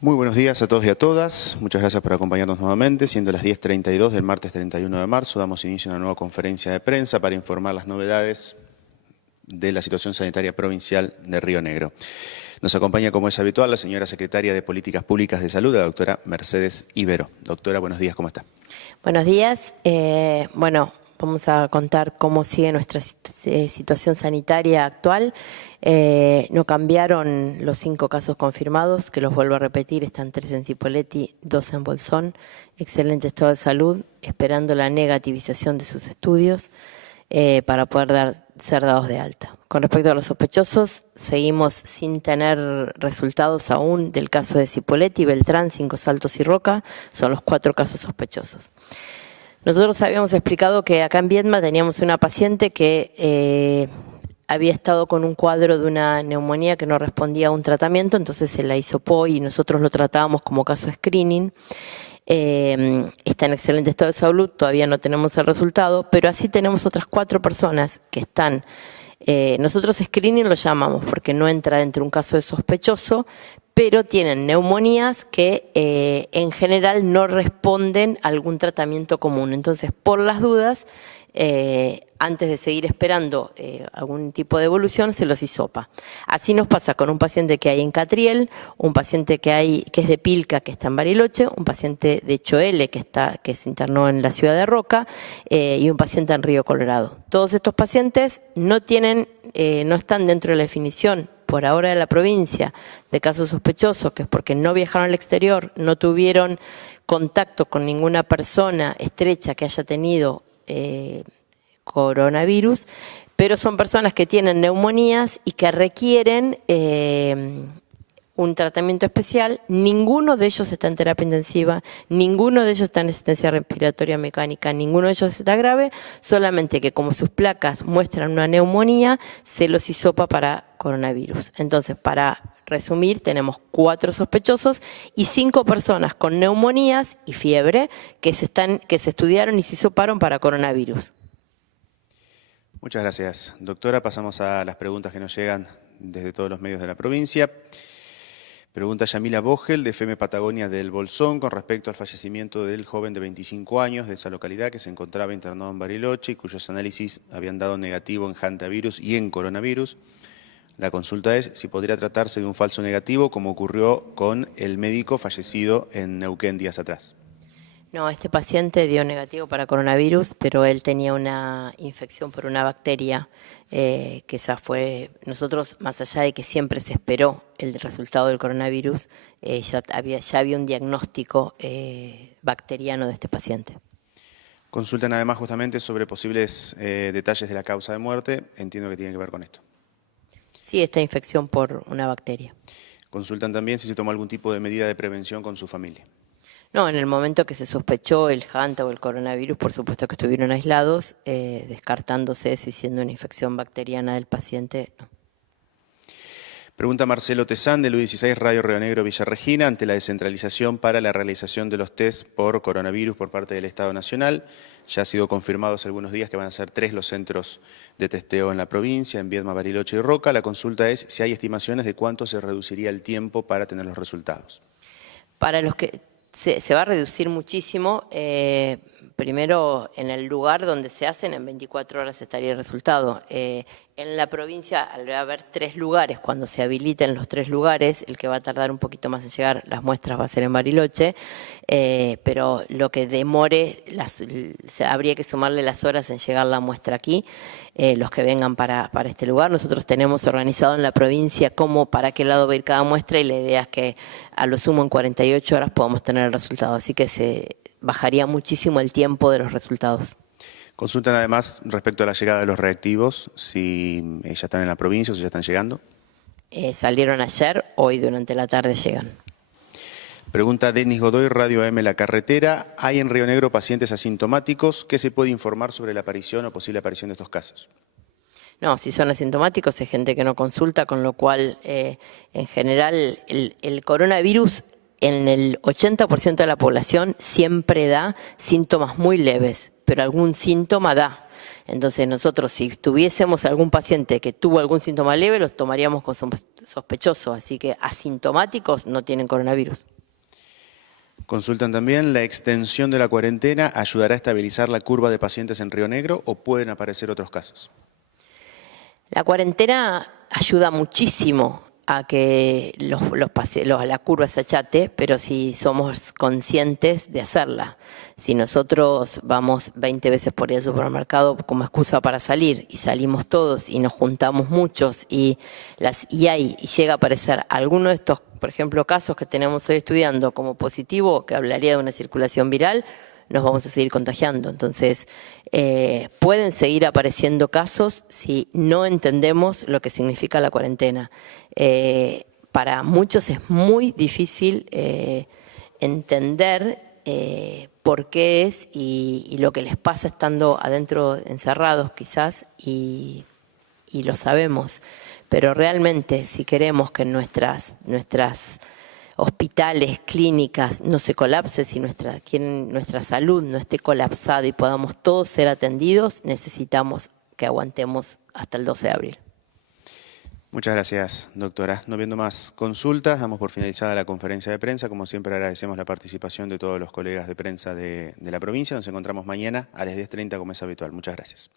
Muy buenos días a todos y a todas. Muchas gracias por acompañarnos nuevamente. Siendo las 10:32 del martes 31 de marzo, damos inicio a una nueva conferencia de prensa para informar las novedades de la situación sanitaria provincial de Río Negro. Nos acompaña, como es habitual, la señora secretaria de Políticas Públicas de Salud, la doctora Mercedes Ibero. Doctora, buenos días, ¿cómo está? Buenos días. Vamos a contar cómo sigue nuestra situación sanitaria actual. No cambiaron los 5 casos confirmados, que los vuelvo a repetir, están 3 en Cipolletti, 2 en Bolsón, excelente estado de salud, esperando la negativización de sus estudios para poder ser dados de alta. Con respecto a los sospechosos, seguimos sin tener resultados aún del caso de Cipolletti, Beltrán, Cinco Saltos y Roca, son los 4 casos sospechosos. Nosotros habíamos explicado que acá en Viedma teníamos una paciente que había estado con un cuadro de una neumonía que no respondía a un tratamiento, entonces se la hisopó y nosotros lo tratábamos como caso screening. Está en excelente estado de salud, todavía no tenemos el resultado, pero así tenemos otras 4 personas que están, nosotros screening lo llamamos porque no entra dentro de un caso de sospechoso, pero tienen neumonías que en general no responden a algún tratamiento común. Entonces, por las dudas, antes de seguir esperando algún tipo de evolución, se los hisopa. Así nos pasa con un paciente que hay en Catriel, un paciente que es de Pilca, que está en Bariloche, un paciente de Choele, que se internó en la ciudad de Roca, y un paciente en Río Colorado. Todos estos pacientes no están dentro de la definición por ahora de la provincia de casos sospechosos, que es porque no viajaron al exterior, no tuvieron contacto con ninguna persona estrecha que haya tenido coronavirus, pero son personas que tienen neumonías y que requieren un tratamiento especial. Ninguno de ellos está en terapia intensiva, ninguno de ellos está en asistencia respiratoria mecánica, ninguno de ellos está grave, solamente que como sus placas muestran una neumonía, se los hisopa para coronavirus. Entonces, para resumir, tenemos 4 sospechosos y 5 personas con neumonías y fiebre que se estudiaron y se hisoparon para coronavirus. Muchas gracias, doctora. Pasamos a las preguntas que nos llegan desde todos los medios de la provincia. Pregunta Yamila Vogel, de FM Patagonia del Bolsón, con respecto al fallecimiento del joven de 25 años de esa localidad que se encontraba internado en Bariloche y cuyos análisis habían dado negativo en hantavirus y en coronavirus. La consulta es si podría tratarse de un falso negativo, como ocurrió con el médico fallecido en Neuquén días atrás. No, este paciente dio negativo para coronavirus, pero él tenía una infección por una bacteria, que esa fue, nosotros, más allá de que siempre se esperó el resultado del coronavirus, ya había un diagnóstico bacteriano de este paciente. Consultan además justamente sobre posibles detalles de la causa de muerte, entiendo que tiene que ver con esto. Sí, esta infección por una bacteria. Consultan también si se tomó algún tipo de medida de prevención con su familia. No, en el momento que se sospechó el hanta o el coronavirus, por supuesto que estuvieron aislados, descartándose eso y siendo una infección bacteriana del paciente, no. Pregunta Marcelo Tezán, del U16 Radio Río Negro Villa Regina, ante la descentralización para la realización de los test por coronavirus por parte del Estado Nacional. Ya ha sido confirmado hace algunos días que van a ser 3 los centros de testeo en la provincia, en Viedma, Bariloche y Roca. La consulta es si hay estimaciones de cuánto se reduciría el tiempo para tener los resultados. Para los que se va a reducir muchísimo. Primero, en el lugar donde se hacen, en 24 horas estaría el resultado. En la provincia, al haber 3 lugares, cuando se habiliten los 3 lugares, el que va a tardar un poquito más en llegar, las muestras va a ser en Bariloche, pero lo que demore, habría que sumarle las horas en llegar la muestra aquí, los que vengan para este lugar. Nosotros tenemos organizado en la provincia para qué lado va a ir cada muestra y la idea es que a lo sumo en 48 horas podamos tener el resultado, así que se bajaría muchísimo el tiempo de los resultados. Consultan además respecto a la llegada de los reactivos, si ya están en la provincia o si ya están llegando. Salieron ayer, hoy durante la tarde llegan. Pregunta Denis Godoy, Radio AM La Carretera. ¿Hay en Río Negro pacientes asintomáticos? ¿Qué se puede informar sobre la aparición o posible aparición de estos casos? No, si son asintomáticos es gente que no consulta, con lo cual en general el coronavirus en el 80% de la población siempre da síntomas muy leves, pero algún síntoma da. Entonces nosotros, si tuviésemos algún paciente que tuvo algún síntoma leve, los tomaríamos con sospechoso, así que asintomáticos no tienen coronavirus. Consultan también, ¿la extensión de la cuarentena ayudará a estabilizar la curva de pacientes en Río Negro o pueden aparecer otros casos? La cuarentena ayuda muchísimo a que la curva se achate, pero si somos conscientes de hacerla. Si nosotros vamos 20 veces por día al supermercado como excusa para salir y salimos todos y nos juntamos muchos y llega a aparecer alguno de estos, por ejemplo, casos que tenemos hoy estudiando como positivo, que hablaría de una circulación viral, nos vamos a seguir contagiando. Entonces, pueden seguir apareciendo casos si no entendemos lo que significa la cuarentena. Para muchos es muy difícil entender por qué es y lo que les pasa estando adentro encerrados quizás y lo sabemos. Pero realmente si queremos que nuestras hospitales, clínicas, no se colapse, si nuestra salud no esté colapsada y podamos todos ser atendidos, necesitamos que aguantemos hasta el 12 de abril. Muchas gracias, doctora. No viendo más consultas, damos por finalizada la conferencia de prensa. Como siempre, agradecemos la participación de todos los colegas de prensa de la provincia. Nos encontramos mañana a las 10:30 como es habitual. Muchas gracias.